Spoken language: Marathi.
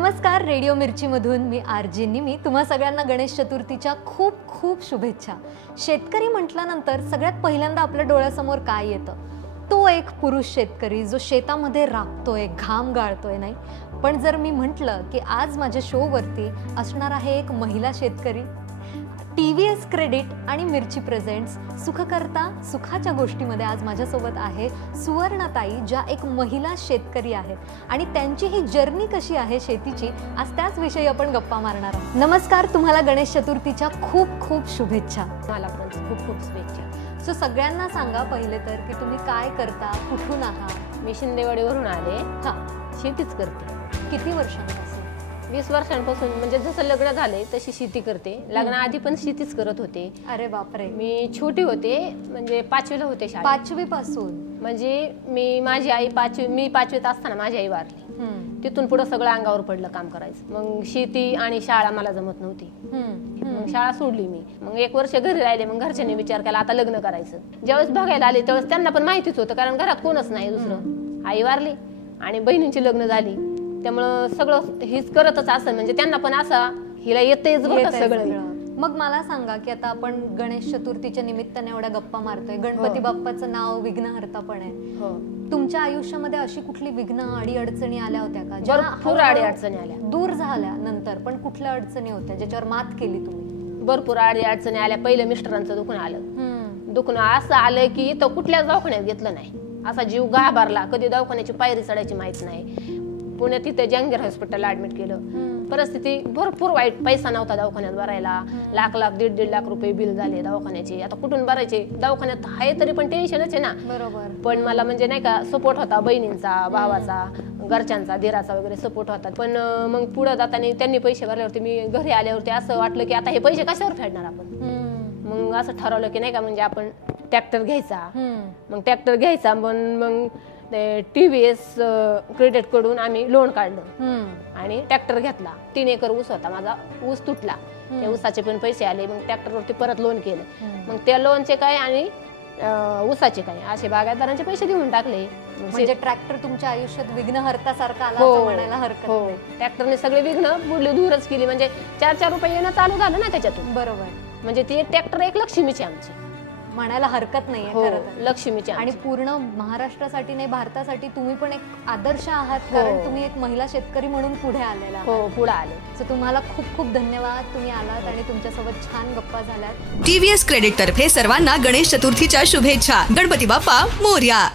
नमस्कार, रेडिओ मिरचीमधून मी आरजे निमी तुम्हा सगळ्यांना गणेश चतुर्थीच्या खूप खूप शुभेच्छा। शेतकरी म्हटल्यानंतर सगळ्यात पहिल्यांदा आपल्या डोळ्यासमोर काय येतं? तो एक पुरुष शेतकरी जो शेतामध्ये राबतोय, घाम गाळतोय नाही, पण जर मी म्हटलं की आज माझ्या शोवरती असणार आहे एक महिला शेतकरी, TVS क्रेडिट आणि मिरची प्रेझेंट्स सुखकर्ता सुखाच्या गोष्टीमध्ये आज माझ्यासोबत आहे सुवर्णाताई, ज्या एक महिला शेतकरी आहेत आणि त्यांची ही जर्नी कशी आहे शेतीची, आज त्याच विषयी आपण गप्पा मारणार आहोत। नमस्कार, तुम्हाला गणेश चतुर्थीच्या खूप खूप शुभेच्छा। मला पण खूप खूप शुभेच्छा। सो सगळ्यांना सांगा पहिले तर की तुम्ही काय करता, कुठून आहात? मी शिंदेवाडीवरून आले। शेतीच करते। किती वर्षांपासून? 20 वर्षांपासून, म्हणजे जसं लग्न झाले तशी शेती करते। लग्नाआधी पण शेतीच करत होते। अरे बापरे। मी छोटी होते, म्हणजे 5वीला होते शाळेत। 5वी पासून? म्हणजे माझी आई मी 5वीत असताना माझी आई वारली। तिथून पुढे सगळं अंगावर पडलं काम करायचं। मग शेती आणि शाळा मला जमत नव्हती। मग शाळा सोडली मी। मग 1 वर्ष घरी राहिले। मग घरच्यांनी विचार केला आता लग्न करायचं। ज्यावेळेस बघायला आले त्यावेळेस त्यांना पण माहितीच होतं, कारण घरात कोणच नाही दुसरं। आई वारली आणि बहिणींची लग्न झाली, त्यामुळं सगळं हेच करतच असं, म्हणजे त्यांना पण असं हिला येतेच बघा सगळं। मग मला सांगा की आता आपण गणेश चतुर्थीच्या निमित्ताने एवढ्या गप्पा मारतोय, गणपती बाप्पाचं नाव विघ्नहर्ता पण आहे। तुमच्या आयुष्यामध्ये अशी कुठली विघ्न अडी अडचणी आल्या होत्या का, ज्या भरपूर अडी अडचणी आल्या? दूर झाल्या नंतर पण कुठल्या अडचणी होत्या ज्याच्यावर मात केली तुम्ही? भरपूर अडी अडचणी आल्या। पहिलं मिस्टरांचं दुखणं आलं। दुखणं असं आलं की तो कुठल्याच दवाखान्यात घेतलं नाही, असा जीव घाबरला। कधी दवाखान्याची पायरी चढायची माहित नाही। पुण्यात तिथे जहांगीर हॉस्पिटलला ऍडमिट केलं। परिस्थिती भरपूर वाईट, पैसा नव्हता दवाखान्यात भरायला। लाख 1.5 लाख रुपये बिल झाले दवाखान्याचे। आता कुठून भरायचे? दवाखान्यात आहे तरी पण टेन्शनच आहे ना। बरोबर। पण मला म्हणजे नाही का सपोर्ट होता, बहिणींचा, भावाचा, घरच्यांचा, दिराचा वगैरे सपोर्ट होता। पण मग पुढे जाताना त्यांनी पैसे भरल्यावरती मी घरी आल्यावरती असं वाटलं की आता हे पैसे कशावर फेडणार आपण। मग असं ठरवलं की नाही का, म्हणजे आपण ट्रॅक्टर घ्यायचा। मग ट्रॅक्टर घ्यायचा, मग TVS क्रेडिट कडून आम्ही लोन काढलं आणि ट्रॅक्टर घेतला। 3 एकर ऊस होता माझा, ऊस तुटला, त्या ऊसाचे पण पैसे आले। मग ट्रॅक्टरवरती परत लोन केलं। मग त्या लोनचे काय आणि ऊसाचे काय असे बागायतदारांचे पैसे देऊन टाकले। म्हणजे ट्रॅक्टर तुमच्या आयुष्यात विघ्नहर्ता सारखा आला असं म्हणायला हरकत नाही। ट्रॅक्टरने सगळे विघ्न बुडले, दूरच केली। म्हणजे 4 रुपये येणं चालू झालं ना त्याच्यातून। बरोबर। म्हणजे ती ट्रॅक्टर एक लक्ष्मीची आमची म्हणायला हरकत नाहीये खरं तर, लक्ष्मीची। आणि पूर्ण महाराष्ट्रासाठी नाही, भारतासाठी तुम्ही पण एक आदर्श आहात, कारण तुम्ही एक महिला शेतकरी म्हणून पुढे आलेला। पुढे आले। सो तुम्हाला खूप खूप धन्यवाद, तुम्ही आलात आणि तुमच्यासोबत छान गप्पा झाल्यात। TVS क्रेडिट तर्फे सर्वांना गणेश चतुर्थीच्या शुभेच्छा। गणपती बाप्पा मोरया।